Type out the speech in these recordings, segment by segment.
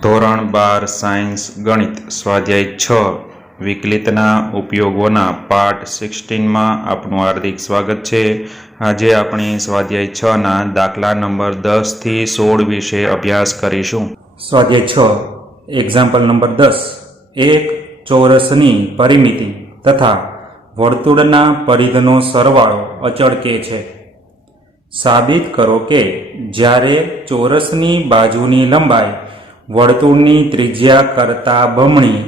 ધોરણ 12 સાયન્સ ગણિત સ્વાધ્યાય 6 વિકલિતના ઉપયોગોના પાઠ 16માં આપનું હાર્દિક સ્વાગત છે। આજે આપણે સ્વાધ્યાય 6ના દાખલા નંબર 10 થી 16 વિશે અભ્યાસ કરીશું। સ્વાધ્યાય 6 એક્ઝામ્પલ નંબર 10 એક ચોરસની પરિમિતિ તથા વર્તુળના પરિધનો સરવાળો અચળ કે છે। સાબિત કરો કે જ્યારે ચોરસની બાજુની લંબાઈ વર્તુળની ત્રિજ્યા કરતાં બમણી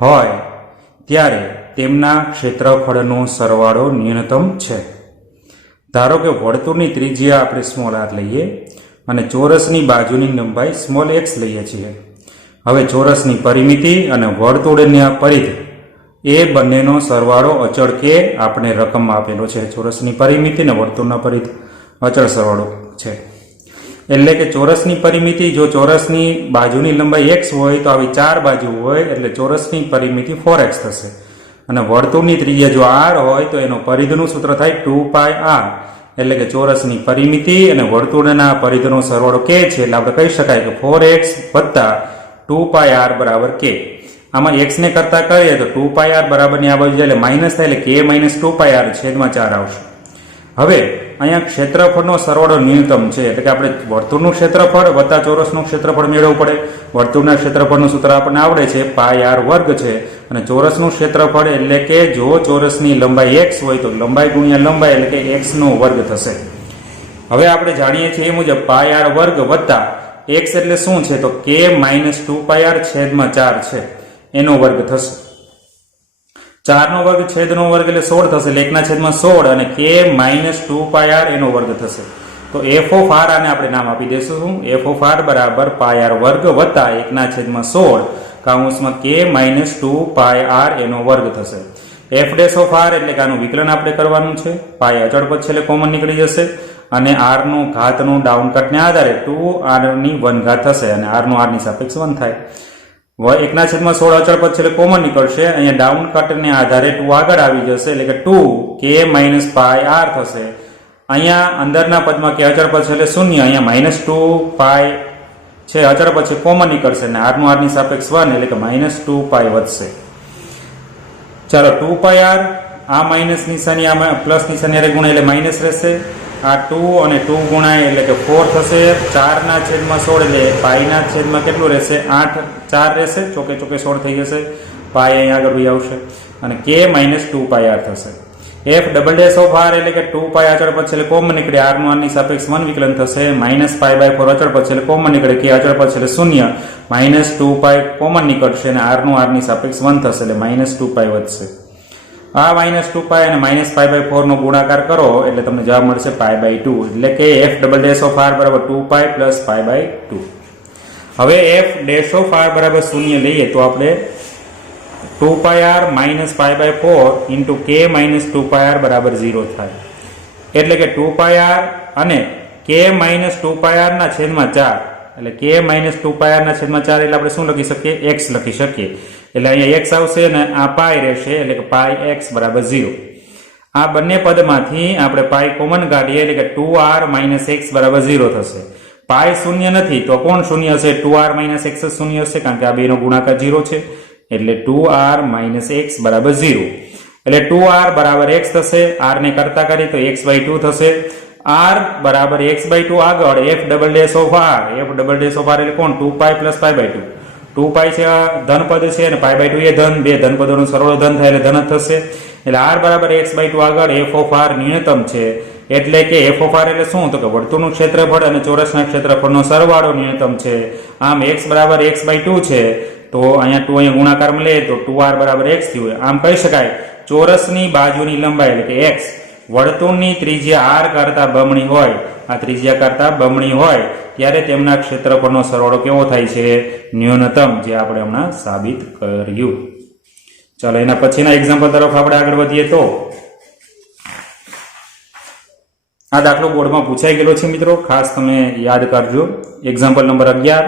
હોય ત્યારે તેમના ક્ષેત્રફળનો સરવાળો ન્યૂનતમ છે। ધારો કે વર્તુળની ત્રિજ્યા આપણે સ્મોલ આર લઈએ અને ચોરસની બાજુની લંબાઈ સ્મોલ એક્સ લઈએ છીએ। હવે ચોરસની પરિમિતિ અને વર્તુળના પરિધ એ બંનેનો સરવાળો અચળ કે આપણે રકમમાં આપેલો છે। ચોરસની પરિમિતિ અને વર્તુળના પરિધ અચળ સરવાળો છે। એટલે કે ચોરસની પરિમિતિ, જો ચોરસની બાજુની લંબાઈ x હોય તો આવી 4 બાજુ હોય એટલે ચોરસની પરિમિતિ 4x થશે, અને વર્તુળની ત્રિજ્યા જો r હોય તો એનો પરિધનું સૂત્ર થાય 2πr, એટલે કે ચોરસની પરિમિતિ અને વર્તુળના પરિધનો સરવાળો k છે। એટલે આપણે કહી શકાય કે 4x + 2πr બરાબર k। આમાં x ને કરતા કરીએ તો 2πr બરાબરની આ બાજુ એટલે માઇનસ થાય એટલે k - 2πr છેદમાં 4 આવશે। હવે અહીંયા ક્ષેત્રફળનો સરવાળો ન્યૂનતમ છે, એટલે કે આપણે વર્તુળનું ક્ષેત્રફળ વત્તા ચોરસનું ક્ષેત્રફળ મેળવવું પડે। વર્તુળના ક્ષેત્રફળનું સૂત્ર આપણને આવડે છે πr² છે, અને ચોરસનું ક્ષેત્રફળ એટલે કે જો ચોરસની લંબાઈ x હોય તો લંબાઈ ગુણ્યા લંબાઈ એટલે કે x² થશે। હવે આપણે જાણીએ છીએ એ મુજબ πr² વત્તા x એટલે શું છે તો k - 2πr છેદમાં 4 છે, એનો વર્ગ થશે। 4 નો વર્ગ છેદનો વર્ગ એટલે 16 થશે, એટલે 1/16 અને k - 2πr એનો વર્ગ થશે। તો f ઓફ r આને આપણે નામ આપી દઈશું f ઓફ r બરાબર πr² વત્તા 1/16 કૌંસમાં k - 2πr એનો વર્ગ થશે। f ડેશ ઓફ r એટલે કે આનું વિકલન આપણે કરવાનું છે। પાય અચળ પદ છેલ્લે કોમન નીકળી જશે અને r નું ઘાતનું ડાઉન કટને આધારે 2r ની 1 ઘાત થશે, અને r નું r ની સાપેક્ષ 1 થાય। 1/16 અચળ પદ છેલ્લે કોમન નીકળશે, અહીંયા ડાઉન કટને આધારે 2 આગળ આવી જશે એટલે કે 2k - πr થશે। અહીંયા અંદરના પદમાં કે અચળ પદ છેલ્લે 0, અહીંયા -2π છે અચળ પદ છે કોમન નીકળશે અને r નું r ની સાપેક્ષ 1 એટલે કે -2π વધશે। ચાલો 2πr આ માઇનસ નિશાની આ પ્લસ નિશાની અરે ગુણાય એટલે માઇનસ રહેશે, આ 2 અને 2 ગુણાય એટલે કે 4 થશે। 4/16 એટલે પાઈના છેદમાં કેટલું રહેશે 8, 4 રહેશે, ચોકે ચોકે 16 થઈ જશે, પાઈ અહીં આગળ બી આવશે અને k - 2πr થશે। f double dash of r એટલે કે 2π અચળ પદ છેલ્લે કોમન નીકળે, r નું r ની સાપેક્ષ 1 વિકલન થશે, -π/4 અચળ પદ છેલ્લે કોમન નીકળે, k અચળ પદ છેલ્લે 0, -2π કોમન નીકળશે અને r નું r ની સાપેક્ષ 1 થશે એટલે -2π વધશે। આ -2π અને -π/4 નો ગુણાકાર કરો એટલે તમને જવાબ મળશે π/2, એટલે કે f double dash of r બરાબર 2π + π/2। હવે f ડેશ ઓફ r બરાબર 0 લઈએ તો આપણે 2πr - π/4 × k - 2πr બરાબર 0 થાય, એટલે કે 2πr અને k - 2πr ના છેદમાં 4 એટલે k - 2πr ના છેદમાં 4 એટલે આપણે શું લખી શકીએ x લખી શકીએ, એટલે અહીંયા x આવશે અને આ પાઈ રહેશે એટલે કે πx બરાબર 0। આ બંને પદમાંથી આપણે પાઈ કોમન કાઢીએ એટલે કે 2r - x બરાબર 0 થશે। પાઈ શૂન્ય નથી તો કોણ શૂન્ય હશે? 2r - x જ શૂન્ય હશે, કારણ કે આ બેનો ગુણાકાર 0 છે, એટલે 2r - x બરાબર 0, એટલે 2r બરાબર x થશે। r ને કરતા કરીએ તો x/2 થશે। r બરાબર x/2 આગળ f double dash of r, f double dash of r એટલે કોણ 2π + π/2, 2π છે ધન પદ છે અને π/2 એ ધન, બે ધન પદોનો સરવાળો ધન થાય એટલે ધન જ થશે, એટલે r બરાબર x/2 આગળ f ઓફ r ન્યૂનતમ છે, એટલે કે f ઓફ r એટલે શું તો કે વર્તુળનું ક્ષેત્રફળ અને ચોરસના ક્ષેત્રફળનો સરવાળો ન્યૂનતમ છે। આમ x બરાબર x/2 છે તો અહીંયા 2 અહીંયા ગુણાકારમાં લે તો 2r બરાબર x થયું। આમ કહી શકાય ચોરસની બાજુની લંબાઈ એટલે કે x વર્તુળની ત્રિજ્યા r કરતા બમણી હોય, આ ત્રિજ્યા કરતા બમણી હોય ત્યારે તેમના ક્ષેત્રફળનો સરવાળો કેવો થાય છે? ન્યૂનતમ, જે આપણે હમણાં સાબિત કર્યું। ચાલો એના પછીના એક્ઝામ્પલ તરફ આપણે આગળ વધીએ તો આ દાખલો બોર્ડમાં પૂછાઈ ગયેલો છે મિત્રો, ખાસ તમે યાદ કરજો। એક્ઝામ્પલ નંબર 11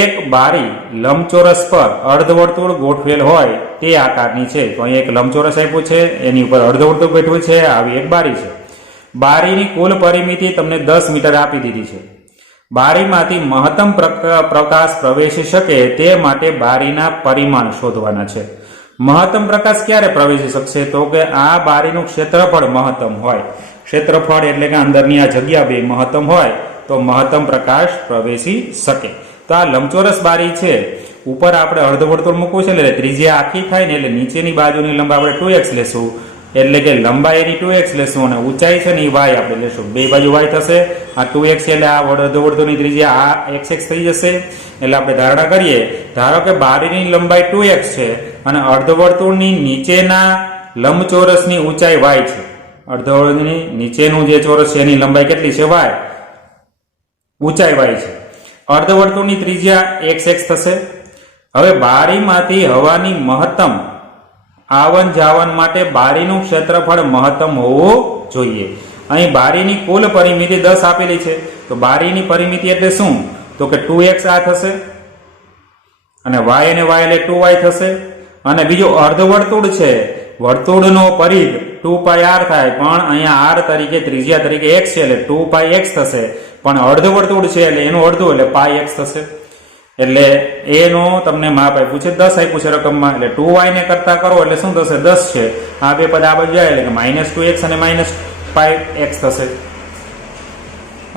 એક બારી લંબચોરસ પર અર્ધવર્તુળ ગોઠવેલ હોય તે આકારની છે। તો અહીંયા એક લંબચોરસ આપ્યું છે, એની ઉપર અર્ધવર્તુળ ગોઠવ્યું છે, આવી એક બારી છે। બારીની કુલ પરિમિતિ તમને 10 મીટર આપી દીધી છે। બારીમાંથી મહત્તમ પ્રકાશ પ્રવેશી શકે તે માટે બારીના પરિમાણ શોધવાના છે. મહત્તમ પ્રકાશ ક્યારે પ્રવેશી શકશે? તો કે આ બારીનું ક્ષેત્રફળ મહત્તમ હોય. ક્ષેત્રફળ એટલે કે અંદરની આ જગ્યા બે મહત્તમ હોય તો મહત્તમ પ્રકાશ પ્રવેશી શકે. તો આ લંબચોરસ બારી છે, ઉપર આપણે અર્ધવર્તુળ મૂકવું છે એટલે ત્રિજ્યા આખી થાય ને એટલે નીચેની બાજુની લંબાઈ આપણે 2x લેશું, એટલે કે લંબાઈ એની 2x લેશું અને ઊંચાઈ છે ને એ y આપણે લેશું. બે બાજુ y થશે. આ 2x એટલે આ અર્ધવર્તુળની ત્રિજ્યા આ xx થઈ જશે. એટલે આપણે ધારણા કરીએ, ધારો કે બારીની લંબાઈ 2x છે અને અર્ધવર્તુળની નીચેના લંબચોરસની ઊંચાઈ y છે. અર્ધવર્તુળની નીચેનું જે ચોરસ છે એની લંબાઈ કેટલી છે? y. ઊંચાઈ y છે. અર્ધવર્તુળની ત્રિજ્યા xx થશે. હવે બારીમાંથી હવાની મહત્તમ આવન જાવન માટે બારીનું ક્ષેત્રફળ મહત્તમ હોવું જોઈએ. અહીં બારીની કુલ પરિમિતિ 10 આપેલી છે. તો બારીની પરિમિતિ એટલે શું? તો કે 2x આ થશે અને y અને y એટલે 2y થશે. અને બીજું અર્ધવર્તુળ છે, વર્તુળનો પરિઘ 2πr થાય, પણ અહીંયા r તરીકે ત્રિજ્યા તરીકે x છે એટલે 2πx થશે. પણ અર્ધવર્તુળ છે એટલે એનું અડધું એટલે πx થશે. એટલે એનો તમને માપ આપ્યું છે 10 આપ્યું છે રકમમાં, એટલે 2y ને કરતા કરો એટલે શું થશે? 10 છે. આ બે પદ આ બાજુ જાય એટલે કે -2x અને -5x થશે.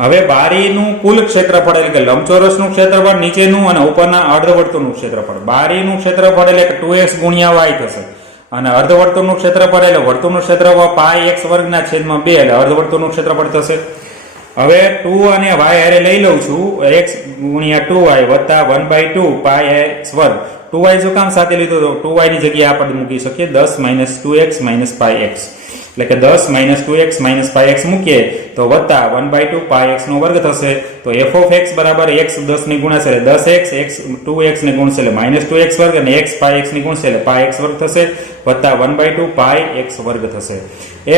હવે બારીનું કુલ ક્ષેત્રફળ એટલે કે લંબચોરસનું ક્ષેત્રફળ નીચેનું અને ઉપરના અર્ધવર્તુળનું ક્ષેત્રફળ. બારીનું ક્ષેત્રફળ એટલે કે 2x ગુણ્યા y થશે અને અર્ધવર્તુળનું ક્ષેત્રફળ એટલે વર્તુળનું ક્ષેત્રફળ πx વર્ગના છેદમાં 2 એટલે અર્ધવર્તુળનું ક્ષેત્રફળ થશે. હવે 2 અને y હારે લઈ લઉં છું, x ગુણ્યા 2y વત્તા 1/2 πx વર્ગ. 2y જો કામ સાથે લીધો તો 2y ની જગ્યાએ આપણે મૂકી શકીએ 10 - 2x - πx, એટલે કે 10 - 2x - πx મૂકીએ તો વત્તા 1/2 πx નો વર્ગ થશે. તો f of x બરાબર x 10 ની ગુણશે એટલે 10x, x 2x ને ગુણશે એટલે -2x વર્ગ અને x πx ની ગુણશે એટલે πx વર્ગ થશે વત્તા 1/2 πx વર્ગ થશે.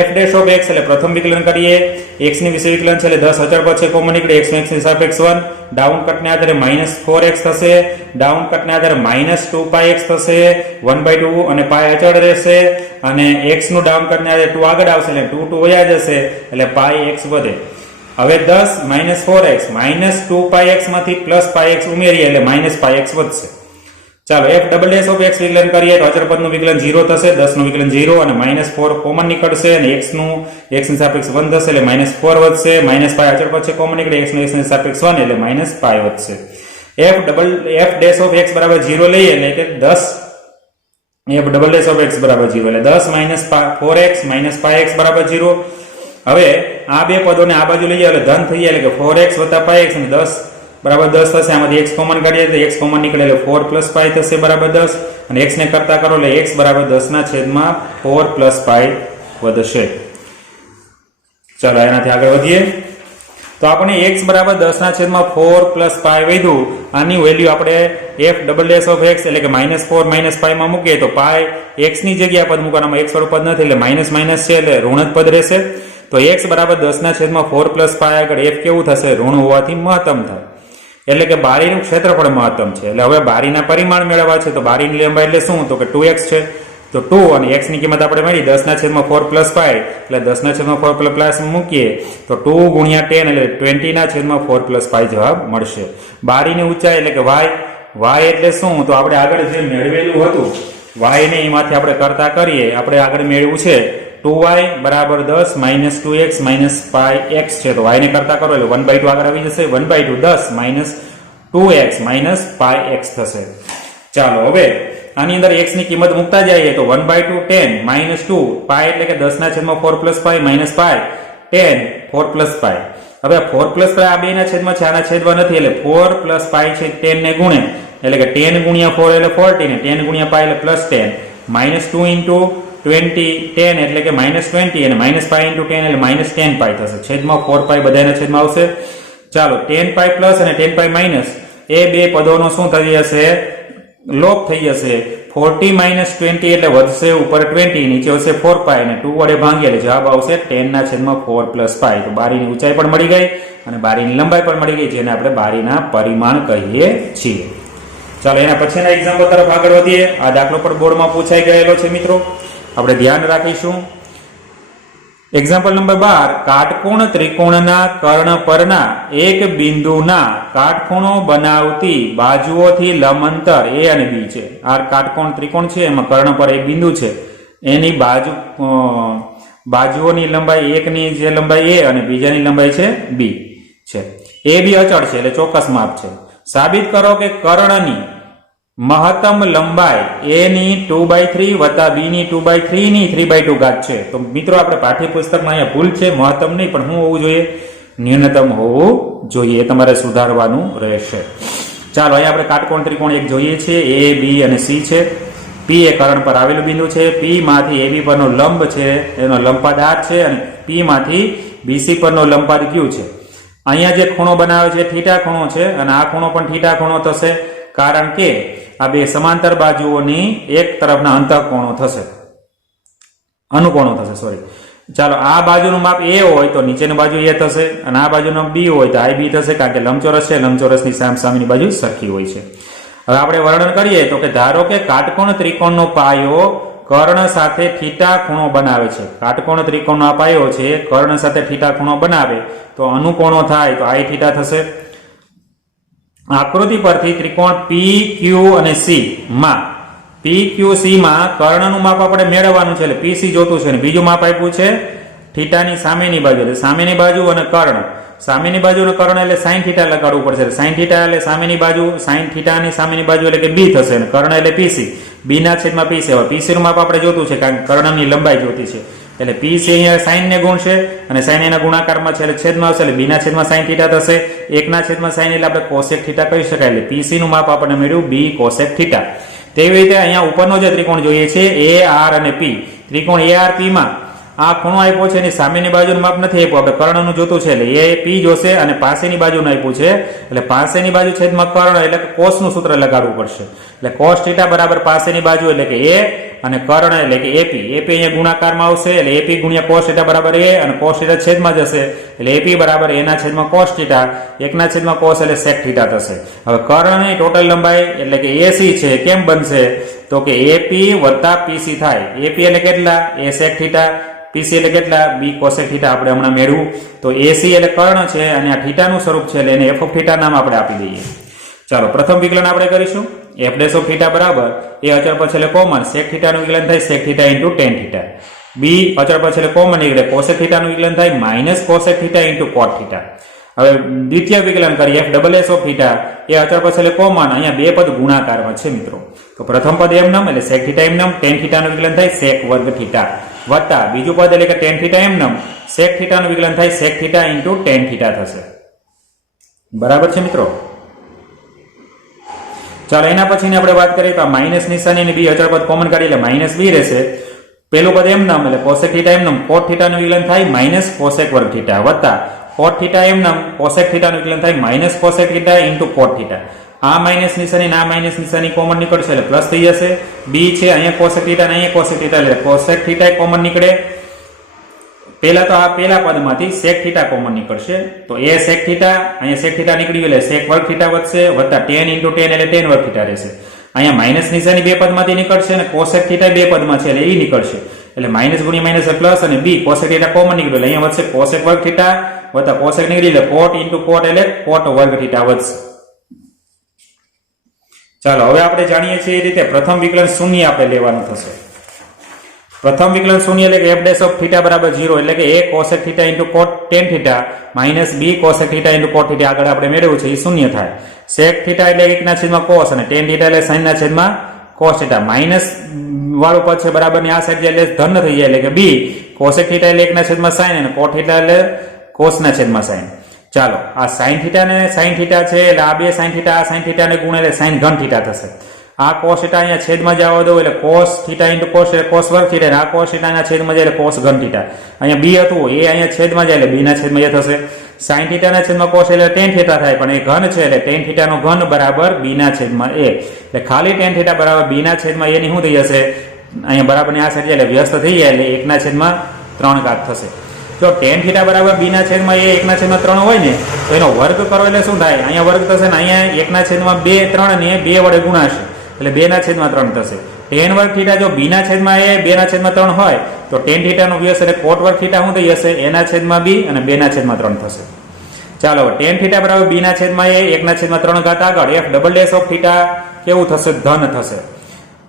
f dash of x એટલે પ્રથમ વિકલન કરીએ, x ની વિશે વિકલન છે એટલે 10 અચળ પદ છે કોમન નીકળે, x ની સાપેક્ષ 1, ડાઉન કટને આધારે -4x થશે, ડાઉન કટને આધારે -2πx થશે, 1/2 અને π અચળ રહેશે અને x નું ડાઉન કટને આધારે 2 આગળ આવશે એટલે 2 વયા જશે એટલે πx વધે. હવે 10 - 4x -2πx માંથી +πx ઉમેરીએ એટલે -πx વધશે. ચાલો f double dash of x વિકલન કરીએ તો અચળ પદનું વિકલન 0 થશે, 10 નું વિકલન 0 અને -4 કોમન નીકળશે અને x ની સાપેક્ષ 1 થશે એટલે -4 વધશે, -π અચળ પદ છે કોમન નીકળે, x ની સાપેક્ષ 1 એટલે -π વધશે. f ડેશ ઓફ x બરાબર 0 લઈએ એટલે કે 10 f double dash of x બરાબર 0 એટલે 10 - 4x - πx બરાબર 0. હવે આ બે પદોને આ બાજુ લઈએ એટલે ધન થઈ જાય એટલે કે 4x + πx અને 10 બરાબર 10 થશે. આમાંથી x કોમન કાઢીએ તો x કોમન નીકળે એટલે 4 + π થશે બરાબર 10 અને x ને કરતા કરો એટલે x બરાબર 10 ના છેદમાં 4 + π વધશે. ચાલો એનાથી આગળ વધીએ તો આપણે x બરાબર 10 ના છેદમાં 4 + π વધ્યું. આની વેલ્યુ આપણે f double dash of x એટલે કે -4 - π માં મૂકીએ તો π x ની જગ્યાએ પદ મૂકવામાં x વાળું પદ નથી એટલે માઇનસ છે એટલે ઋણ જ પદ રહેશે. તો x બરાબર 10 ના છેદમાં 4 + π આગળ f કેવું થશે? ઋણ હોવાથી મહત્તમ થાય, એટલે કે બારીનું ક્ષેત્રફળ મહત્તમ છે. એટલે હવે બારીના પરિમાણ મેળવવા છે તો બારીની લંબાઈ એટલે શું? તો કે 2x છે. તો 2 અને x ની કિંમત આપણે મળી 10 ના છેદમાં 4 + π એટલે 10 ના છેદમાં 4 + મૂકીએ તો 2 ગુણ્યા 10 એટલે 20 ના છેદમાં 4 + π જવાબ મળશે. બારીની ઊંચાઈ એટલે કે y એટલે શું? તો આપણે આગળ જે મેળવેલું હતું y ને એમાંથી આપણે કરતા કરીએ, આપણે આગળ મેળવ્યું છે 2y બરાબર 10 - 2x - πx છે. તો y ને કરતા કરો એટલે 1/2 આગળ આવી જશે, 1/2 10 - 2x - πx થશે. ચાલો હવે આની અંદર x ની કિંમત મૂકતા જઈએ તો 1/2 10 - 2 π એટલે કે 10 ના છેદમાં 4 + π - π 10 4 + π. હવે 4 + π આ બે ના છેદમાં છે, આના છેદમાં નથી એટલે 4 + π છે 10 ને ગુણે એટલે કે 10 ગુણ્યા 4 એટલે 40 ને 10 ગુણ્યા π એટલે +10 -2 * 20 10 એટલે કે -20 અને -π * 10 એટલે -10 π થશે. છેદમાં 4 π બધાના છેદમાં આવશે. ચાલો 10 π પ્લસ અને 10 π માઇનસ એ બે પદોનો શું થઈ જશે? લોપ થઈ જશે. 40 - 20 એટલે વધશે ઉપર 20, નીચે હશે 4 π અને 2 વડે ભાંગીએ એટલે જવાબ આવશે 10 ના છેદમાં 4 + π. તો બારીની ઊંચાઈ પણ મળી ગઈ અને બારીની લંબાઈ પણ મળી ગઈ, જેને આપણે બારીના પરિમાણ કહીએ છીએ. ચાલો એના પછીના એક્ઝામ્પલ તરફ આગળ વધીએ. આ દાખલો પણ બોર્ડમાં પૂછાઈ ગયેલો છે મિત્રો, આપણે ધ્યાન રાખીશું. એક્ઝામ્પલ નંબર 12, કાટકોણ ત્રિકોણના કર્ણ પરના એક બિંદુના કાટખૂણો બનાવતી બાજુઓથી લંબ અંતર a અને b છે. આ કાટકોણ ત્રિકોણ છે, એમાં કર્ણ પર એક બિંદુ છે, એની બાજુઓની લંબાઈ એકની જે લંબાઈ a અને બીજાની લંબાઈ છે b છે. a b અચળ છે એટલે ચોક્કસ માપ છે. સાબિત કરો કે કર્ણની મહત્તમ લંબાઈ a ની 2/3 વત્તા b ની 2/3 ની 3/2 ઘાત છે. તો મિત્રો આપણે પાઠ્યપુસ્તકમાં અહીંયા ભૂલ છે, મહત્તમ નહીં પણ શું હોવું જોઈએ? ન્યૂનતમ હોવું જોઈએ. એ તમારે સુધારવાનું રહેશે. ચાલો અહીંયા આપણે કાટકોણ ત્રિકોણ એક જોઈએ છે. a b અને c છે. p એ કર્ણ પર આવેલું બિંદુ છે. p માંથી ab પરનો લંબ છે, એનો લંબપાદ r છે, અને p માંથી bc પરનો લંબપાદ q છે. અહીંયા જે ખૂણો બનાવે છે થીટા ખૂણો છે, અને આ ખૂણો પણ થીટા ખૂણો થશે, કારણ કે આ બે સમાંતર બાજુઓની એક તરફના અંતઃકોણો થશે, અનુકોણો થશે, સોરી. ચાલો, આ બાજુનું માપ a હોય તો નીચેની બાજુ a થશે, અને આ બાજુનું b હોય તો ib થશે, કારણ કે લંબચોરસ છે, લંબચોરસની સામેની બાજુ સરખી હોય છે. હવે આપણે વર્ણન કરીએ તો કે ધારો કે કાટકોણ ત્રિકોણનો પાયો કર્ણ સાથે થીટા ખૂણો બનાવે છે. કાટકોણ ત્રિકોણનો આ પાયો છે, કર્ણ સાથે થીટા ખૂણો બનાવે તો અનુકોણો થાય તો i થીટા થશે. આકૃતિ પરથી ત્રિકોણ PQ અને C માં PQC માં કર્ણનું માપ આપણે મેળવવાનું છે, એટલે PC જોતું છે, અને બીજું માપ આપ્યું છે થીટાની સામેની બાજુ, એટલે સામેની બાજુ અને કર્ણ. સામેની બાજુ અને કર્ણ એટલે sin થીટા લગાડવું પડશે. sin થીટા એટલે સામેની બાજુ, sin થીટાની સામેની બાજુ એટલે કે b થશે, અને કર્ણ એટલે PC. b ના છેદમાં PC. હવે PC નું માપ આપણે જોતું છે, કારણ કે કર્ણની લંબાઈ જોતી છે, એટલે PC અહીંયા sin ને ગુણશે, અને sin એના ગુણાકારમાં છે એટલે છેદમાં આવશે, એટલે b ના છેદમાં sin થીટા થશે. 1 ના છેદમાં sin એટલે આપણે cosec થીટા કહી શકાય, એટલે PC નું માપ આપણને મળ્યું b cosec થીટા. તેવી રીતે અહીંયા ઉપરનો જે ત્રિકોણ જોઈએ છે AR અને P, ત્રિકોણ ARP માં આ ખૂણો આપ્યો છે, એની સામેની બાજુનું માપ નથી આપ્યું, આપણે કર્ણનું જોતું છે, એટલે એ p જોશે, અને પાસેની બાજુનું આપ્યું છે, એટલે પાસેની બાજુ છેદમાં કર્ણ એટલે કે cos નું સૂત્ર લગાડવું પડશે. એટલે cos થીટા બરાબર પાસેની બાજુ એટલે કે a, અને કર્ણ એટલે કે AP. AP અહીંયા ગુણાકારમાં આવશે, એટલે AP ગુણ્યા cos થીટા બરાબર a, અને cos થીટા છેદમાં જશે, એટલે AP બરાબર a ના છેદમાં cos થીટા, 1 ના છેદમાં cos એટલે sec થીટા થશે. હવે કર્ણની ટોટલ લંબાઈ એટલે કે AC છે, કેમ બનશે? તો કે AP વત્તા PC થાય. AP એટલે કેટલા? a sec થીટા, PC એટલે કેટલા? b cosec થીટા આપણે હમણાં મેળવ્યું. તો AC એટલે કર્ણ છે, અને આ થીટાનું સ્વરૂપ છે, એટલે એને f of થીટા નામ આપણે આપી દઈએ. ચાલો, પ્રથમ વિકલન આપણે કરીશું. f dash of થીટા બરાબર એ અચળ પર છેલ્લે કોમન sec થીટાનું વિકલન થાય sec theta into tan theta. b અચળ પર છેલ્લે કોમન નીકળે cosec થીટાનું વિકલન થાય minus cosec theta into cot theta. હવે દ્વિતીય વિકલન કરીએ f double s of theta એ અચળ પર છેલ્લે કોમન, અહીંયા બે પદ ગુણાકારમાં છે મિત્રો. તો પ્રથમ પદ એમનમ એટલે sec થીટા એમનમ, tan થીટાનું વિકલન થાય sec વર્ગ થીટા, વત્તા બીજું પદ એટલે કે tan થીટા એમનમ, sec થીટાનું વિકલન થાય sec theta into tan theta થશે. બરાબર છે મિત્રો? ચાલો, એના પછીની આપણે વાત કરીએ તો માઇનસ નિશાની અને b અચળ પદ કોમન કાઢી એટલે માઇનસ b રહેશે. પેલું પદ એમનમ એટલે cosec થીટા એમનમ, cot થીટાનું વિકલન થાય માઇનસ cosec વર્ગ થીટા, વત્તા cot થીટા એમનમ, cosec થીટાનું વિકલન થાય minus cosec theta into cot theta. આ માઇનસ નિશાની ના માઇનસ નિશાની કોમન નીકળશે એટલે પ્લસ થઈ જશે. b છે, અહીંયા cosec થીટા અને અહીંયા cosec થીટા, એટલે cosec થીટા કોમન નીકળે. પહેલા તો આ પહેલા પદમાંથી sec થીટા કોમન નીકળશે, તો એ sec થીટા, અહીંયા sec થીટા નીકળી એટલે sec વર્ગ થીટા વધશે, વત્તા tan into tan એટલે tan વર્ગ થીટા રહેશે. અહીંયા માઇનસ નિશાની બે પદમાંથી નીકળશે, અને cosec થીટા બે પદમાં છે એટલે એ નીકળશે, એટલે માઇનસ ગુણ્યા માઇનસ પ્લસ, અને b cosec થીટા કોમન નીકળ્યું એટલે અહીંયા વધશે cosec વર્ગ થીટા, વત્તા cosec નીકળી એટલે cot into cot એટલે cot વર્ગ થીટા વધશે. ચાલો, હવે આપણે જાણીએ છીએ એ રીતે પ્રથમ વિકલન શૂન્ય આપણે લેવાનું થશે. પ્રથમ વિકલન શૂન્ય એટલે કે f dash of થીટા બરાબર 0, એટલે કે a cosec theta into cot tan theta minus b cosec theta into cot theta આગળ આપણે મેળવ્યું છે એ શૂન્ય થાય. sec થીટા એટલે 1 ના છેદમાં cos, અને tan થીટા એટલે sin ના છેદમાં cos થીટા. માઇનસ વાળું પદ છે બરાબરની આ સાઈડ જાય એટલે ધન થઈ જાય, એટલે કે b cosec થીટા એટલે 1 ના છેદમાં sin, અને cot થીટા એટલે cos ના છેદમાં sin. ચાલો, આ sin થીટા ને sin થીટા છે, એટલે આ બે sin થીટા આ sin થીટા ને ગુણે એટલે sin ઘન થીટા થશે. આ cos થીટા અહીંયા છેદમાં જવા દો એટલે cos થીટા into cos એટલે cos વર્ગ થીટા, અને આ cos થીટા ના છેદમાં જાય એટલે cos ઘન થીટા. અહીંયા b હતું એ અહીંયા છેદમાં જાય એટલે b ના છેદમાં એ થશે. sin થીટા ના છેદમાં cos એટલે tan થીટા થાય, પણ એ ઘન છે એટલે tan થીટા નો ઘન બરાબર b ના છેદમાં a, એટલે ખાલી tan થીટા બરાબર b ના છેદમાં a ની શું થઈ જશે? અહીંયા બરાબર ની આ સાઈડ એટલે વ્યસ્ત થઈ જાય એટલે 1 ના છેદમાં 3 ઘાત થશે. જો tan થીટા બરાબર b ના છેદમાં a 1 ના છેદમાં 3 હોય ને તો એનો વર્ગ કરો એટલે શું થાય? અહીંયા વર્ગ થશે ને અહીંયા 1 ના છેદમાં 2 3 ને 2 વડે ગુણાશે એટલે 2 ના છેદમાં 3 થશે. ટેન વર્ગ થીટા જો બી ના છેદમાં એ 2/3 હોય તો ટેન થીટાનું વ્યસ્ત એટલે કોટ વર્ગ થીટા શું થઈ જશે? a/b અને 2/3 થશે. ચાલો ટેન થીટા બરાબર બી ના છેદમાં એ 1/3 ઘાત આગળ f double dash of theta કેવું થશે? ધન થશે.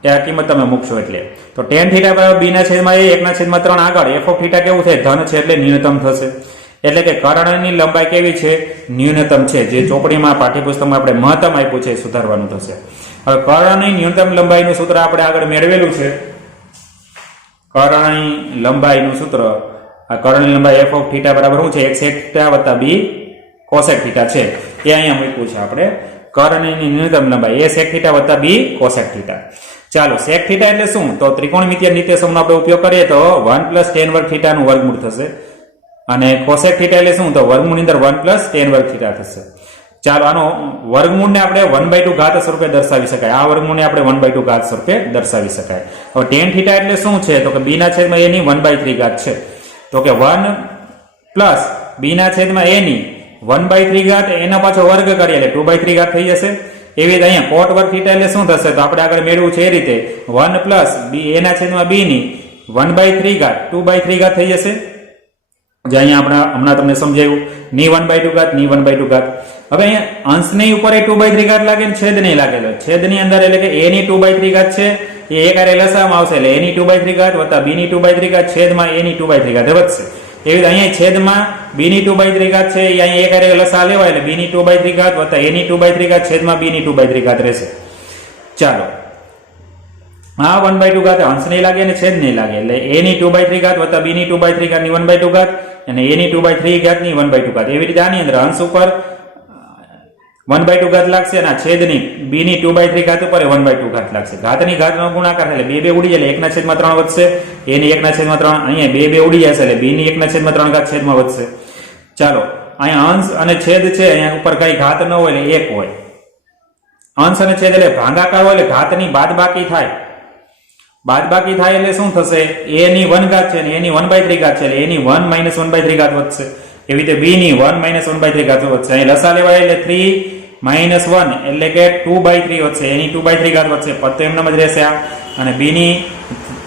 એ આ કિંમત તમે મૂકશો એટલે તો ટેન થીટા બરાબર બી ના છેદમાં એ 1/3 આગળ f ઓફ થીટા કેવું છે? ધન છે એટલે ન્યૂનતમ થશે. એટલે કે કર્ણની લંબાઈ કેવી છે? ન્યૂનતમ છે. જે ચોપડીમાં પાઠ્યપુસ્તકમાં આપણે મહત્તમ આપ્યું છે એ સુધારવાનું થશે. હવે કર્ણની ન્યૂનતમ લંબાઈનું સૂત્ર આપણે આગળ મેળવેલું છે. કર્ણની લંબાઈનું સૂત્ર આ કર્ણની લંબાઈ f ઓફ થીટા બરાબર શું છે? x sec થીટા વત્તા b cosec થીટા છે. એ અહીંયા મૂક્યું છે આપણે. કર્ણની ન્યૂનતમ લંબાઈ a sec થીટા વત્તા b cosec થીટા. ચાલો sec થીટા એટલે શું? તો ત્રિકોણમિતિય નિત્યસમનો આપણે ઉપયોગ કરીએ તો 1 + tan વર્ગ થીટાનું વર્ગમૂળ થશે. અને cosec થીટા એટલે શું? તો વર્ગમૂળની અંદર 1 + tan વર્ગ થીટા થશે. ચાલો આનો વર્ગમૂળને આપણે 1/2 ઘાત સ્વરૂપે દર્શાવી શકાય. આ વર્ગમૂળને આપણે 1/2 ઘાત સ્વરૂપે દર્શાવી શકાય. હવે tan થીટા એટલે શું છે? તો કે b ના છેદમાં a ની 1/3 ઘાત છે. તો કે 1 + b ના છેદમાં a ની 1/3 ઘાત એનો પાછો વર્ગ કરીએ એટલે 2/3 ઘાત થઈ જશે. એવી રીતે અહીંયા કોટ વર્ગ થીટા એટલે શું થશે? તો આપણે આગળ મેળવ્યું છે એ રીતે 1 + b a ના છેદમાં b ની 1/3 ઘાત 2/3 ઘાત થઈ જશે. જે અહીંયા હમણાં તમને સમજાયું ની 1/2 ઘાત ની 1/2 ઘાત. હવે અહીંયા અંશની ઉપર એ 2/3 ઘાત લાગે ને છેદ નહીં લાગેલો. છેદની અંદર એટલે કે a ની 2/3 ઘાત છે એ એક હારે લસામાં આવશે એટલે a ની 2/3 ઘાત વત્તા b ની 2/3 ઘાત છેદમાં a ની 2/3 ઘાત વધશે. એવી રીતે અહીંયા છેદમાં b ની 2/3 ઘાત છે એ અહીંયા એક હારે લસા લેવાય એટલે b ની 2/3 ઘાત વત્તા a ની 2/3 ઘાત છેદમાં b ની 2/3 ઘાત રહેશે. ચાલો આ 1/2 ઘાત અંશ નહીં લાગે અને છેદ નહીં લાગે એટલે a ની 2/3 ઘાત વત્તા b ની 2/3 ઘાત ની 1/2 ઘાત અને a ની 2/3 ઘાત ની 1/2 ઘાત. એવી રીતે આની અંદર અંશ ઉપર 1/2 ઘાત લાગશે અને છેદની b ની 2/3 ઘાત ઉપર 1/2 ઘાત લાગશે. ઘાતની ઘાતનો ગુણાકાર એટલે 2 ઉડી જાય એટલે 1/3 વધશે. a ની 1/3 અહીંયા 2 ઉડી જશે એટલે b ની 1/3 ઘાત છેદમાં વધશે. ચાલો અહીંયા અંશ અને છેદ છે અહીંયા ઉપર કઈ ઘાત ન હોય એટલે 1 હોય. અંશ અને છેદ એટલે ભાગાકાર હોય એટલે ઘાતની બાદબાકી થાય. બાદબાકી થાય એટલે શું થશે? a ની 1 ઘાત છે અને a ની 1/3 ઘાત છે એટલે a ની 1 - 1/3 ઘાત વધશે. એવી રીતે b ની 1 - 1/3 ઘાત વધશે. અહીં લસા લેવાય એટલે 3 - 1 એટલે કે 2/3 વધશે. a ની 2/3 ઘાત વધશે. પદ તો એમનામ જ રહેશે આ. અને b ની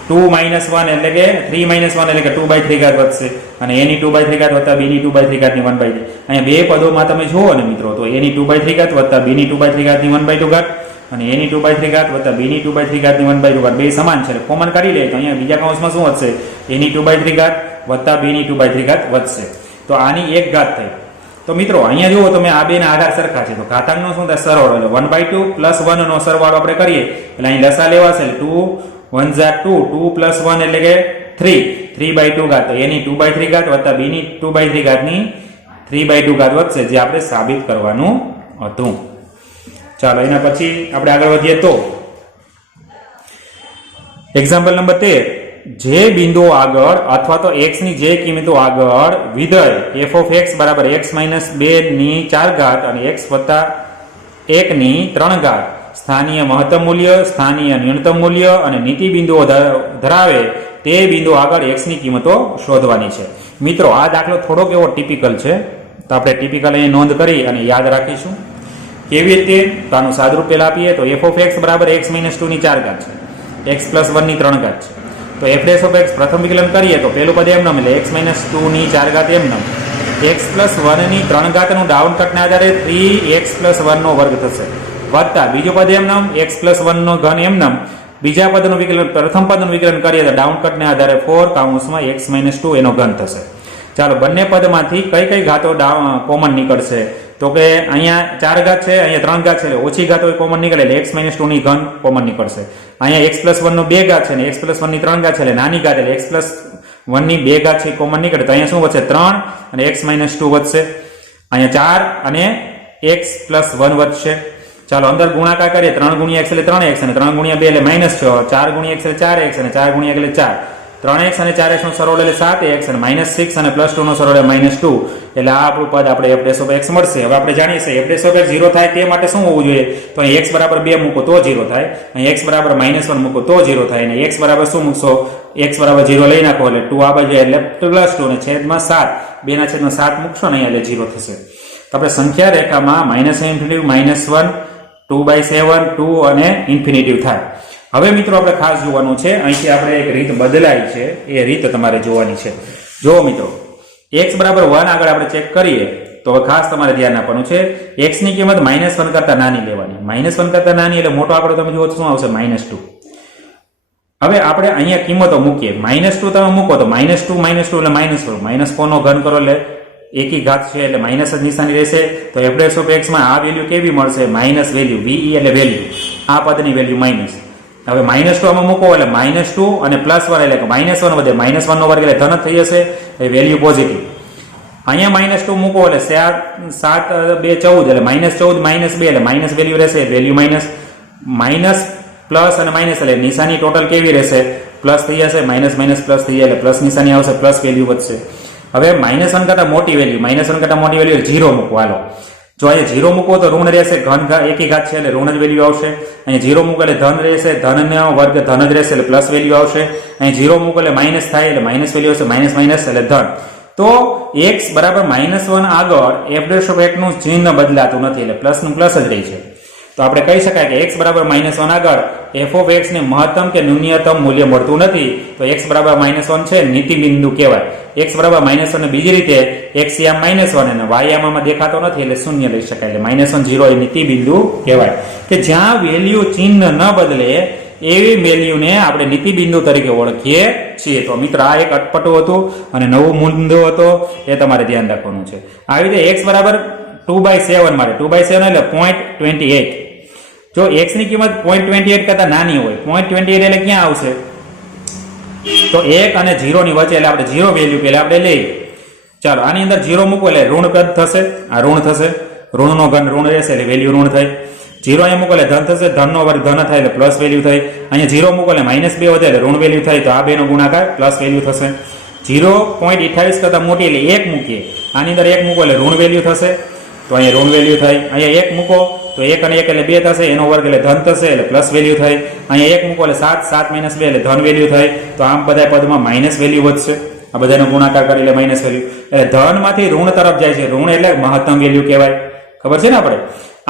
2 - 1 એટલે કે 3 - 1 એટલે કે 2/3 ઘાત વધશે. અને a ની 2/3 ઘાત વત્તા b ની 2/3 ઘાત ની 1/3. અહીંયા બે પદોમાં તમે જુઓ ને મિત્રો તો a ની 2/3 ઘાત વત્તા b ની 2/3 ઘાત ની 1/2 ઘાત અને a ની 2/3 ઘાત વત્તા b ની 2/3 ઘાત ની 1/2 ઘાત બે સમાન છે. કોમન કાઢી લે તો અહીંયા બીજા કૌંસમાં શું વધશે? a ની 2/3 ઘાત વત્તા b ની 2/3 ઘાત વધશે. તો આની એક ઘાત થઈ. તો મિત્રો અહીંયા જુઓ તમે આ બેના આધાર સરખા છે તો ઘાતાંકનો શું થાય? સરવાળો એટલે 1/2 + 1 નો સરવાળો આપણે કરીએ એટલે અહીં લસા લેવાશે 2 * 1 = 2 2 + 1 એટલે કે 3 3/2 ઘાત. તો a ની 2/3 ઘાત વત્તા b ની 2/3 ઘાત ની 3/2 ઘાત વધશે જે આપણે સાબિત કરવાનું હતું. ચાલો એના પછી આપણે આગળ વધીએ તો એક્ઝામ્પલ નંબર 13 જે બિંદુઓ આગળ અથવા તો x ની જે કિંમતો આગળ વિધેય f of x બરાબર x - 2 ની 4 ઘાત અને x વત્તા 1 ની 3 ઘાત સ્થાનીય મહત્તમ મૂલ્ય સ્થાનીય ન્યૂનતમ મૂલ્ય અને નીતિ બિંદુઓ ધરાવે તે બિંદુ આગળ x ની કિંમતો શોધવાની છે. મિત્રો આ દાખલો થોડોક એવો ટિપિકલ છે તો આપણે ટિપિકલ અહીં નોંધ કરી અને યાદ રાખીશું. કેવી રીતે? તો આનું સાદુરૂપ પહેલા આપીએ તો f of x બરાબર x - 2 ની 4 ઘાત છે. x + 1 ની 3 ઘાત છે. તો f' of x પ્રથમ વિકલન કરીએ તો પહેલું પદ એમનેમ એટલે x - 2 ની 4 ઘાત એમનેમ x + 1 ની 3 ઘાતનું ડાઉન કટના આધારે 3x + 1 નો વર્ગ થશે વત્તા બીજું પદ એમનેમ x + 1 નો ઘન એમનેમ બીજા પદનું વિકલન પ્રથમ પદનું વિકલન કરીએ તો ડાઉન કટના આધારે 4 કૌંસમાં x - 2 એનો ઘન થશે. ચાલો બંને પદમાંથી કઈ ઘાતો કોમન નીકળશે? તો કે અહીંયા 4 ઘાત છે અહીંયા 3 ઘાત છે એટલે ઓછી ઘાત હોય કોમન નીકળે એટલે x - 2 ની ઘન કોમન નીકળશે. અહીંયા x + 1 નો 2 ઘાત છે અને x + 1 ની 3 ઘાત છે એટલે નાની ઘાત એટલે x + 1 ની 2 ઘાત છે કોમન નીકળે તો અહીંયા શું વધશે? 3 અને x - 2 વધશે. અહીંયા 4 અને x + 1 વધશે. ચાલો અંદર ગુણાકાર કરીએ 3 × x એટલે 3x અને 3 × 2 એટલે -6 4 × x એટલે 4x અને 4 × 1 એટલે 4 3x અને 4x નો સરવાળો એટલે 7x અને -6 અને +2 નો સરવાળો -2 એટલે આ આપણું પદ આપણે f' of x મળશે. હવે આપણે જાણીએ છીએ f' of x 0 થાય તે માટે શું હોવું જોઈએ? તો અહીં x બરાબર 2 મૂકો તો 0 થાય. અહીં x બરાબર -1 મૂકો તો 0 થાય અને x બરાબર શું મૂકશો? x બરાબર 0 લઈ નાખો એટલે 2 આ બાજુ એટલે +2 અને છેદમાં 7 2/7 મૂકશો ને એટલે 0 થશે. તો આપણે સંખ્યા રેખામાં -∞ -1 2/7 2 અને ઇન્ફિનિટિવ થાય. હવે મિત્રો આપણે ખાસ જોવાનું છે, અહીંથી આપણે એક રીત બદલાઈ છે, એ રીત તમારે જોવાની છે. જો મિત્રો x બરાબર 1 આગળ આપણે ચેક કરીએ તો હવે ખાસ તમારે ધ્યાન આપવાનું છે, x ની કિંમત -1 કરતા નાની લેવાની. -1 કરતા નાની એટલે મોટો આંકડો તમે જુઓ તો શું આવશે? -2. હવે આપણે અહીંયા કિંમતો મૂકીએ. -2 તમે મૂકો તો -2 એટલે -4 નો ઘન કરો એટલે એકી ઘાત છે એટલે માઇનસ જ નિશાની રહેશે. તો f' માં આ વેલ્યુ કેવી મળશે? માઇનસ વેલ્યુ, ve એટલે વેલ્યુ, આ પદની વેલ્યુ માઇનસ. હવે -2 આમાં મૂકો એટલે -2 અને +1 એટલે કે -1 વધે, -1 નો વર્ગ એટલે ધન થઈ જશે, એ વેલ્યુ પોઝિટિવ. અહીંયા -2 મૂકો એટલે 7 2 14 એટલે -14 -2 એટલે માઇનસ વેલ્યુ રહેશે, વેલ્યુ માઇનસ. માઇનસ પ્લસ અને માઇનસ એટલે નિશાની ટોટલ કેવી રહેશે? પ્લસ થઈ જશે, માઇનસ માઇનસ પ્લસ થઈ જાય એટલે પ્લસ નિશાની આવશે, પ્લસ વેલ્યુ વધશે. હવે -1 કરતા મોટી વેલ્યુ, -1 કરતા મોટી વેલ્યુ 0 મૂકો. હાલો, જો અહીંયા 0 મૂકો તો ઋણ રહેશે, એકી ઘાત છે એટલે ઋણ જ વેલ્યુ આવશે. અહીંયા 0 મૂકો એટલે ધન રહેશે, ધનનો વર્ગ ધન જ રહેશે એટલે પ્લસ વેલ્યુ આવશે. અહીં 0 મૂકો એટલે માઇનસ થાય એટલે માઇનસ વેલ્યુ આવશે, માઇનસ માઇનસ એટલે ધન. તો x બરાબર -1 આગળ f' નું ચિહ્ન બદલાતું નથી એટલે પ્લસ નું પ્લસ જ રહી છે. તો આપણે કહી શકાય કે x બરાબર -1 આગળ f ને મહત્તમ કે ન્યૂનતમ મૂલ્ય મળતું નથી. તો x બરાબર -1 છે, નીતિ બિંદુ કહેવાય. x બરાબર -1 ને બીજી રીતે x આમ -1 અને y આમાં દેખાતો નથી એટલે શૂન્ય લઈ શકાય. એટલે -1 0 એ નીતિ બિંદુ કહેવાય કે જ્યાં વેલ્યુ ચિહ્ન ન બદલે એવી વેલ્યુને આપણે નીતિ બિંદુ તરીકે ઓળખીએ છીએ. તો મિત્ર આ એક અટપટું હતું અને નવો મુદ્દો હતો, એ તમારે ધ્યાન રાખવાનું છે. આવી રીતે x બરાબર 2/7 માટે 2/7 એટલે 0.28. જો x ની કિંમત 0.28 કરતા નાની હોય, 0.28 એટલે ક્યાં આવશે? તો 1 અને 0 ની વચ્ચે એટલે આપણે 0 વેલ્યુ પહેલા આપણે લઈએ. ચાલો આની અંદર 0 મૂકો એટલે ઋણ કદ થશે, આ ઋણ થશે, ઋણનો ઘન ઋણ રહેશે એટલે વેલ્યુ ઋણ થઈ. 0 અહીંયા મૂકો એટલે ધન થશે, ધનનો વર્ગ ધન થાય એટલે પ્લસ વેલ્યુ થઈ. અહીંયા 0 મૂકો એટલે -2 વધે એટલે ઋણ વેલ્યુ થાય, તો આ બેનો ગુણાકાર પ્લસ વેલ્યુ થશે. 0.28 કરતા મોટી એટલે 1 મૂકીએ, આની અંદર 1 મૂકો એટલે ઋણ વેલ્યુ થશે, તો અહીંયા ઋણ વેલ્યુ થાય. અહીંયા 1 મૂકો તો 1 અને 1 એટલે 2 થશે, એનો વર્ગ એટલે ધન થશે એટલે પ્લસ વેલ્યુ થાય. અહીંયા 1 મૂકો એટલે 7 7 2 એટલે ધન વેલ્યુ થાય. તો આમ બધા પદમાં માઇનસ વેલ્યુ વધશે, આ બધાનો ગુણાકાર કરી એટલે માઇનસ વેલ્યુ. એટલે ધન માંથી ઋણ તરફ જાય છે, ઋણ એટલે મહત્તમ વેલ્યુ કહેવાય. ખબર છે ને આપણે?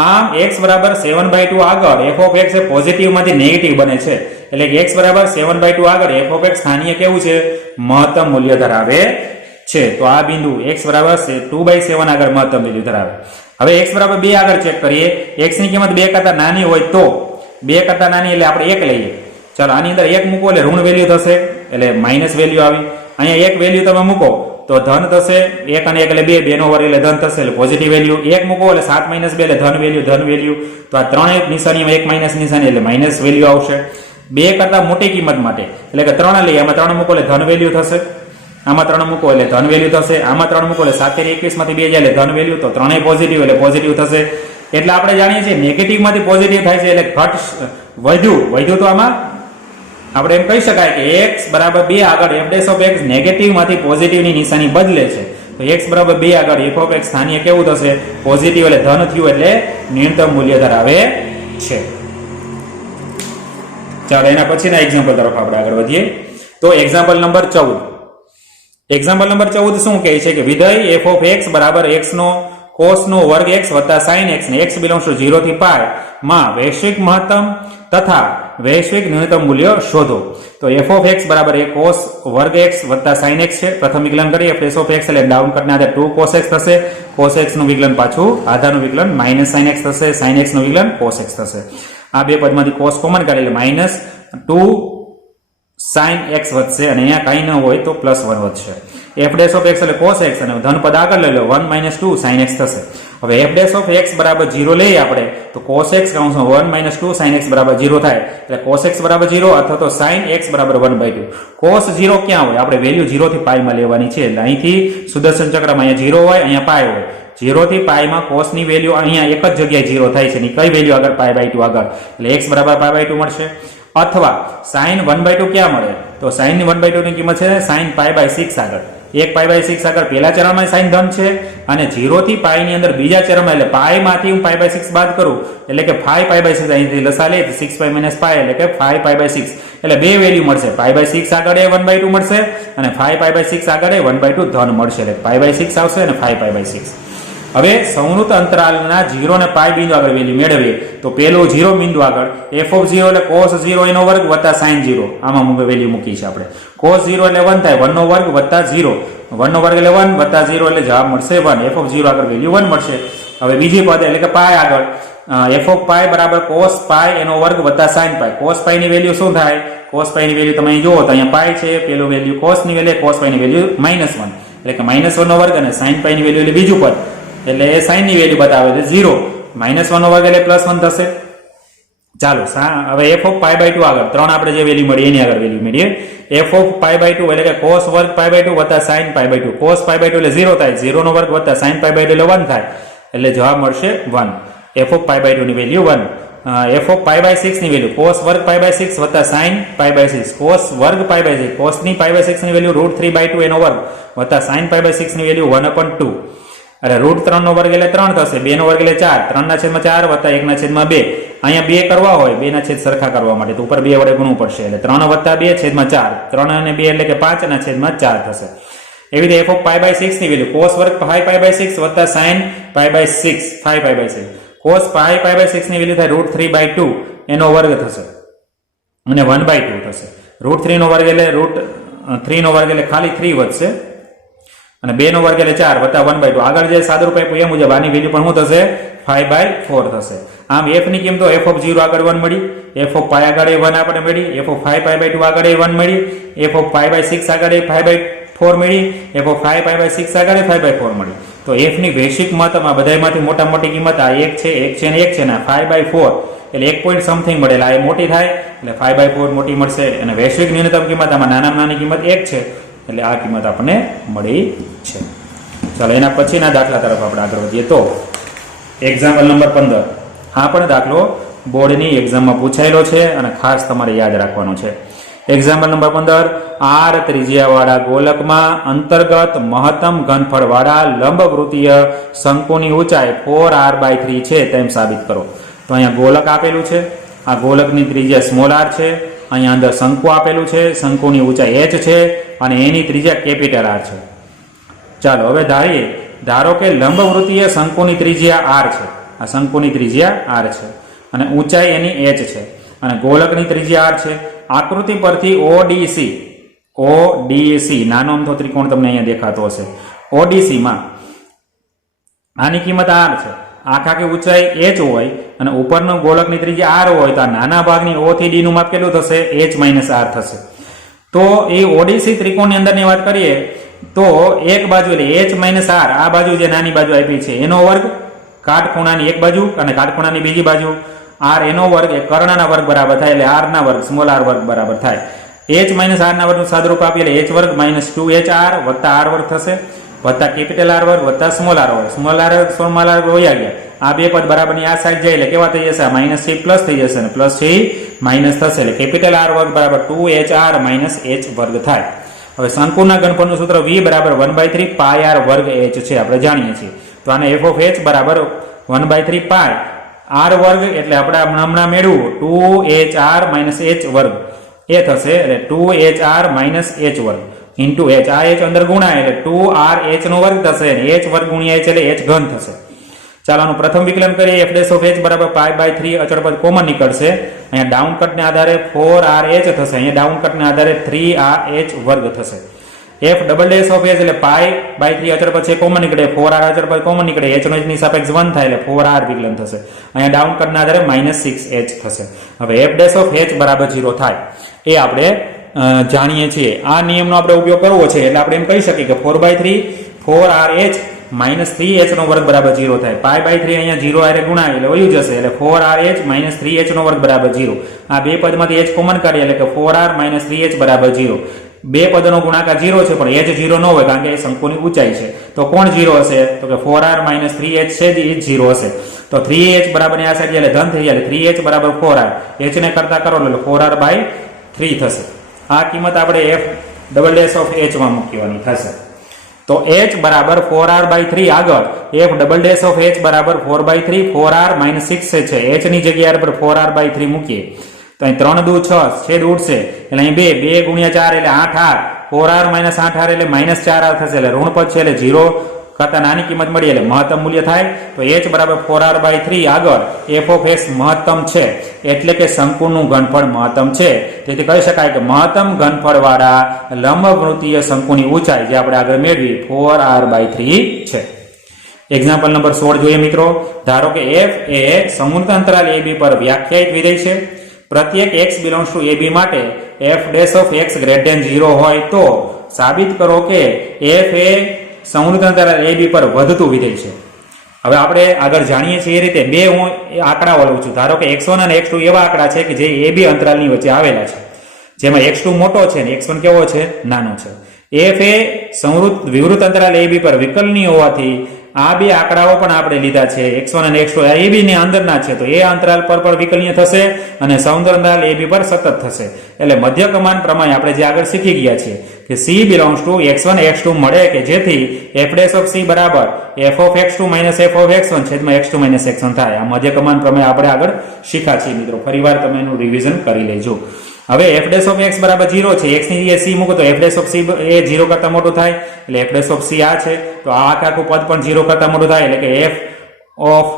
આમ x બરાબર 7/2 આગળ f એ પોઝિટિવ માંથી નેગેટિવ બને છે. એટલે કે x બરાબર 7/2 આગળ f સ્થાનીય કેવું છે? મહત્તમ મૂલ્ય ધરાવે છે. તો આ બિંદુ x બરાબર 2/7 આગળ મહત્તમ વેલ્યુ ધરાવે. હવે x બરાબર 2 આગળ ચેક કરીએ. x ની કિંમત 2 કરતા નાની હોય તો 2 કરતા નાની એટલે આપણે 1 લઈએ. ચાલો આની અંદર 1 મૂકો એટલે ઋણ વેલ્યુ થશે એટલે માઇનસ વેલ્યુ આવી. અહીંયા 1 વેલ્યુ તમે મૂકો તો ધન થશે, 1 અને 1 એટલે 2, 2 નો વર્ગ એટલે ધન થશે એટલે પોઝિટિવ વેલ્યુ. 1 મૂકો એટલે 7 - 2 એટલે ધન વેલ્યુ. તો આ ત્રણેય નિશાનીમાં 1 માઇનસ નિશાની એટલે માઇનસ વેલ્યુ આવશે. 2 કરતા મોટી કિંમત માટે એટલે કે 3 લઈએ, આમાં 3 મૂકો એટલે ધન વેલ્યુ થશે, આમાં 3 મૂકો એટલે ધન વેલ્યુ થશે, આમાં 3 મૂકો એટલે 7 × 21 માંથી 2 જાય એટલે ધન વેલ્યુ. તો ત્રણેય પોઝિટિવ એટલે પોઝિટિવ થશે. એટલે આપણે જાણીએ છીએ નેગેટિવ માંથી પોઝિટિવ થાય છે એટલે ઘટ વધ્યું. તો આમાં આપણે એમ કહી શકાય કે x બરાબર 2 આગળ f' નેગેટિવ માંથી પોઝિટિવ ની નિશાની બદલે છે. તો x બરાબર 2 આગળ f સ્થાનીય કેવું થશે? પોઝિટિવ એટલે ધન થયું એટલે ન્યૂનતમ મૂલ્ય ધરાવે છે. ચાલો એના પછીના એક્ઝામ્પલ તરફ આપણે આગળ વધીએ. તો એક્ઝામ્પલ નંબર 14. એક્ઝામ્પલ નંબર 14 શું કહે છે કે વિધેય f બરાબર x નો cos નો વર્ગ x વત્તા sin x ને x બિલોંગ્સ ટુ 0 થી π માં વૈશ્વિક મહત્તમ તથા વૈશ્વિક ન્યૂનતમ મૂલ્ય શોધો. તો f બરાબર એ cos વર્ગ x વત્તા sin x છે. પ્રથમ વિકલન કરીએ f એટલે ડાઉન કરીને આ 2 cos x થશે, cos x નું વિકલન પાછું આધાનું વિકલન -sin x થશે, sin x નું વિકલન cos x થશે. આ બે પદમાંથી cos કોમન કાઢી એટલે -2 sin x વધશે અને અહીંયા કાંઈ ન હોય તો +1 વધશે. f' એટલે cos x અને ધન પદ આગળ લઈ લો 1 - 2 sin x થશે. હવે f' બરાબર 0 લઈએ આપણે તો cos x કૌંસમાં 1 - 2 sin x બરાબર 0 થાય. એટલે cos x બરાબર 0 અથવા તો sin x બરાબર 1/2. cos 0 ક્યાં હોય? આપણે વેલ્યુ 0 થી π માં લેવાની છે. એટલે અહીંથી સુદર્શન ચક્રમાં અહીંયા 0 હોય, અહીંયા π હોય. 0 થી π માં cos ની વેલ્યુ અહીંયા એક જ જગ્યાએ 0 થાય છે. ની કઈ વેલ્યુ આગળ π/2 આગળ, એટલે x બરાબર π/2 મળશે. અથવા sin 1/2 ક્યાં મળે? તો sin 1/2 ની કિંમત છે sin π/6 આગળ. 1 π/6 આગળ પહેલા ચરણમાં sin ધન છે અને 0 થી π ની અંદર બીજા ચરણમાં એટલે π માંથી હું π/6 બાદ કરું એટલે કે 5 π/6 અહીંથી લસા લે 6 π - π એટલે કે 5 π/6 એટલે બે વેલ્યુ મળશે. π/6 આગળ એ 1/2 મળશે અને 5 π/6 આગળ એ 1/2 ધન મળશે એટલે π/6 આવશે અને 5 π/6. હવે સંવૃત અંતરાલના 0 અને પાઈ બિંદુ આગળ વેલ્યુ મેળવીએ તો પેલું 0 બિંદુ આગળ f ઓફ 0 એટલે cos 0 એનો વર્ગ વત્તા sin 0 આમાં વેલ્યુ મૂકી છે આપણે. cos 0 એટલે 1 થાય, 1 નો વર્ગ વત્તા 0, 1 નો વર્ગ એટલે 1 વત્તા 0 એટલે જવાબ મળશે 1. f ઓફ 0 આગળ વેલ્યુ 1 મળશે. હવે બીજી પદ એટલે કે પાઈ આગળ f ઓફ પાઈ બરાબર cos પાઈ એનો વર્ગ વત્તા sin પાઈ. cos પાઈ ની વેલ્યુ શું થાય? cos પાઈ ની વેલ્યુ તમે અહીં જુઓ તો અહીંયા પાઈ છે, પેલું વેલ્યુ cos ની વેલ્યુ, cos પાઈ ની વેલ્યુ -1 એટલે કે -1 નો વર્ગ અને sin પાઈ ની વેલ્યુ એટલે બીજું પદ એટલે એ sin ની વેલ્યુ બતાવે છે 0, -1 નો વર્ગ એટલે +1 થશે. ચાલો હવે f ઓફ પાઈ બાય 2 આગળ 3 આપણે જે વેલ્યુ મળી એની આગળ વેલ્યુ મેળવીએ. f ઓફ પાઈ બાય 2 એટલે કે cos વર્ગ પાઈ બાય 2 વત્તા sin pi by 2. cos pi by 2 એટલે 0 થાય, 0 નો વર્ગ વત્તા sin પાઈ બાય 2 એટલે 1 થાય એટલે જવાબ મળશે 1. f ઓફ પાઈ બાય 2 ની value 1. f of pi by 6 ની વેલ્યુ cos વર્ગ પાઈ બાય 6 વત્તા sin પાઈ બાય 6. cos વર્ગ પાઈ બાય 6, cos ની પાઈ બાય 6 ની વેલ્યુ √3/2 એનો વર્ગ વત્તા sin પાઈ બાય 6 ની વેલ્યુ 1/2. અરે √3 નો વર્ગ એટલે 3 થશે, 2 નો વર્ગ એટલે 4, 3 ના છેદમાં 4 વત્તા 1 ના છેદમાં 2. અહીંયા 2 કરવા હોય, 2 ના છેદ સરખા કરવા માટે તો ઉપર 2 વડે ગુણવું પડશે એટલે 3 વત્તા 2 છેદમાં 4, 3 અને 2 એટલે કે 5 ના છેદમાં 4 થશે. એવી રીતે f ઓફ પાઈ બાય 6 ની વેલ્યુ cos વર્ગ પાઈ બાય 6 વત્તા sin pi by 6, 5 pi by 6. cos pi by 6 ની વેલ્યુ થાય √3/2 એનો વર્ગ થશે અને 1/2 થશે. √3 નો વર્ગ એટલે √3 નો વર્ગ એટલે ખાલી 3 વધશે અને 2 નો વર્ગ એટલે 4 વત્તા 1/2. આગળ જે સાદુરૂપ આપ્યું એ મુજબ આની વેલ્યુ પણ શું થશે? 5/4 થશે. આમ f ની કિંમતો f ઓફ 0 આગળ 1 મળી, f ઓફ પાઈ આગળ 1 આપણે મળી, f ઓફ 5 પાઈ બાય 2 આગળ 1 મળી, f ઓફ પાઈ બાય 6 આગળ 5/4 મળી, f ઓફ 5 પાઈ બાય 6 આગળ 5/4 મળી. તો f ની વૈશ્વિક મહત્તમ આ બધામાંથી મોટા મોટી કિંમત આ 1 છે, 1 છે અને 1 છે ને 5/4 એટલે 1 પોઈન્ટ સમથિંગ મળેલા એ મોટી થાય એટલે 5/4 મોટી મળશે અને વૈશ્વિક ન્યૂનતમ કિંમત આમાં નાનામાં નાની કિંમત 1 છે એટલે આ કિંમત આપણને મળી છે. ચાલો એના પછીના દાખલા તરફ આપણે આગળ વધીએ તો એક્ઝામ્પલ નંબર 15. આ પણ દાખલો બોર્ડની એક્ઝામમાં પૂછાયેલો છે અને ખાસ તમારે યાદ રાખવાનો છે. એક્ઝામ્પલ નંબર 15, r ત્રિજ્યાવાળા ગોલકમાં અંતર્ગત મહત્તમ ઘનફળવાળા લંબવૃત્તીય શંકુની ઊંચાઈ 4r/3 છે તેમ સાબિત કરો. તો અહીંયા ગોલક આપેલું છે, આ ગોલકની ત્રિજ્યા સ્મોલ r છે, અહીંયા અંદર શંકુ આપેલું છે, શંકુની ઊંચાઈ h છે અને એની ત્રિજ્યા કેપિટલ R છે. ચાલો હવે ધારો કે લંબવૃત્તીય શંકુની ત્રિજ્યા r છે, આ શંકુની ત્રિજ્યા r છે અને ઊંચાઈ એની h છે અને ગોલકની ત્રિજ્યા r છે. આકૃતિ પરથી ODC નાનો અમથો ત્રિકોણ તમને અહીંયા દેખાતો હશે. ODC માં આની કિંમત r છે, આખી ઊંચાઈ h હોય અને ઉપરનો ગોલકની ત્રિજ્યા r હોય તો આ નાના ભાગની o થી d નું માપ કેટલું થશે? h - r થશે. તો એ ODC ત્રિકોણની અંદરની વાત કરીએ તો એક બાજુ એટલે h - r, આ બાજુ જે નાની બાજુ આપી છે એનો વર્ગ, કાટખૂણાની એક બાજુ અને કાટખૂણાની બીજી બાજુ r એનો વર્ગ એ કર્ણના વર્ગ બરાબર થાય એટલે r ના વર્ગ સ્મોલ r વર્ગ બરાબર થાય. h - r ના વર્ગનું સાદુરૂપ આપીએ એટલે h વર્ગ -2hr વત્તા r વર્ગ થશે વત્તા કેપિટલ R વર્ગ વત્તા સ્મોલ r વર્ગ. સ્મોલ r સ્મોલ r વયા ગયા, આ બે પદ બરાબરની આ સાઈડ જાય એટલે કેવા થઈ જશે? માઈનસ થી પ્લસ થઈ જશે અને પ્લસ થી માઈનસ થશે એટલે કેપિટલ R વર્ગ બરાબર 2hr - h વર્ગ થાય. હવે શંકુના ઘનફળનું સૂત્ર v બરાબર 1/3 પાઈ r વર્ગ h છે, આપણે જાણીએ છીએ. તો આને f ઓફ h બરાબર 1/3 પાઈ r વર્ગ એટલે આપણે હમણાં મેળવું 2hr - h વર્ગ એ થશે એટલે 2hr - h વર્ગ ઇન્ટુ h. આ h અંદર ગુણાય એટલે 2rh નો વર્ગ થશે અને h વર્ગ ગુણ્યા h એટલે h ઘન થશે. ચાલો આનું પ્રથમ વિકલન કરીએ. f' ઓફ h બરાબર π/3 અચળ પદ કોમન નીકળશે. અહીંયા ડાઉન કટને આધારે 4rh થશે, અહીંયા ડાઉન કટને આધારે 3rh વર્ગ થશે. f' ઓફ h એટલે π/3 અચળ પદ છે કોમન નીકળે, 4r અચળ પદ કોમન નીકળે, h નો h ની સાપેક્ષ 1 થાય એટલે 4r વિકલન થશે. અહીંયા ડાઉન કટના આધારે -6h થશે. હવે f' ઓફ h બરાબર 0 થાય એ આપણે જાણીએ છીએ. આ નિયમનો આપણે ઉપયોગ કરવો છે એટલે આપણે એમ કહી શકીએ કે 4/3 4rh - 3h નો વર્ગ બરાબર 0 થાય. π/3 અહીંયા 0 આરે ગુણાય એટલે વયું જશે એટલે 4rh - 3h નો વર્ગ બરાબર 0. આ બે પદમાંથી h કોમન કાઢીએ એટલે કે 4r - 3h બરાબર 0. બે પદનો ગુણાકાર 0 છે પણ h 0 ન હોય કારણ કે એ શંકુની ઊંચાઈ છે. તો કોણ 0 હશે? તો કે 4r - 3h છે એ 0 હશે. તો 3h બરાબર આ સાઈડ એટલે ધન થઈ જાય એટલે 3h બરાબર 4r, h ને કરતા કરો એટલે 4r/3 થશે. આ કિંમત આપણે f' ઓફ h માં મૂકવાની થશે. તો h બરાબર 4r/3 આગળ f' ઓફ h બરાબર 4/3 4r - 6 છે, h ની જગ્યાએ પર 4r/3 મૂકીએ તો અહીં 3 દુ 6 છેદ ઉડશે એટલે અહીં 2 ગુણ્યા 4 એટલે 8r, 4r - 8r એટલે -4r થશે એટલે ઋણ પદ છે એટલે 0 કરતાં નાની કિંમત મળી એટલે મહત્તમ મૂલ્ય થાય. તો h બરાબર 4r/3 આગળ f ઓફ x મહત્તમ છે એટલે કે શંકુનું ઘનફળ મહત્તમ છે. તેથી કહી શકાય કે મહત્તમ ઘનફળવાળા લંબવૃત્તીય શંકુની ઊંચાઈ જે આપણે આગળ મેળવી 4r/3 છે. એક્ઝામ્પલ નંબર 16 જોઈએ મિત્રો. ધારો કે f એ સમૃદ્ધ અંતરાલ ab પર વ્યાખ્યાયિત વિધેય છે. પ્રત્યેક x બિલોંગ્સ ટુ ab માટે f dash of x greater than 0 હોય તો સાબિત કરો કે f એ સમૃદ્ધ અંતરાલ ab પર વધતું વિધેય છે. હવે આપણે આગળ જાણીએ છીએ એ રીતે બે હું આંકડાઓ લઉં છું. ધારો કે x1 અને x2 એવા આંકડા છે કે જે ab અંતરાલની વચ્ચે આવેલા છે, જેમાં x2 મોટો છે અને x1 કેવો છે? નાનો છે. f એ વિવૃત અંતરાલ ab પર વિકલનીય હોવાથી આ બે આંકડાઓ પણ આપણે લીધા છે. x1 અને x2 આ ab ની અંદરના છે, તો એ અંતરાલ પર પણ વિકલનીય થશે અને સમૃદ્ધ અંતરાલ ab પર સતત થશે. એટલે મધ્ય કમાન પ્રમાણે આપણે જે આગળ શીખી ગયા છીએ કે c belongs to x1 x2 મળે કે જેથી f ડેશ ઓફ c બરાબર f of x2 minus f of x1 છેદમાં x2 માઇનસ x1 થાય. આ મધ્ય કમાન પ્રમાણે આપણે આગળ શીખ્યા છીએ મિત્રો. ફરીવાર તમે એનું રિવિઝન કરી લેજો. હવે f ડેશ ઓફ x બરાબર 0 છે, x ની જગ્યાએ c મૂકો તો f ડેશ ઓફ c એ 0 કરતા મોટું થાય એટલે f ડેશ ઓફ c આ છે, તો આ આખું પદ પણ 0 કરતા મોટું થાય એટલે કે f of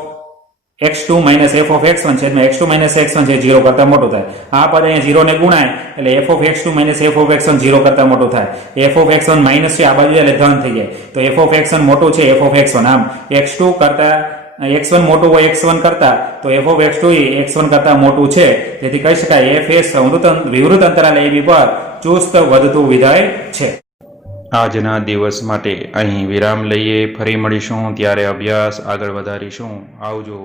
x2 minus f of x1 છેદમાં x2 માઇનસ x1 છે 0 કરતા મોટું થાય. આ પદ અહીંયા 0 ને ગુણાય એટલે f of x2 minus f of x1 0 કરતા મોટું થાય. f ઓફ x1 માઇનસ છે આ બાજુ એટલે ધન થઈ જાય, તો f ઓફ x1 મોટું છે f ઓફ x1. આમ x2 કરતા x1 મોટું હોય x1 કરતા, તો f of x2 A x1 કરતા મોટું છે. તેથી કહી શકાય f એ વિવૃત અંતરાલ ab પર ચુસ્ત વધતું વિધેય છે. આજના દિવસ માટે અહીં વિરામ લઈએ. ફરી મળીશું ત્યારે અભ્યાસ આગળ વધારીશું. આવજો.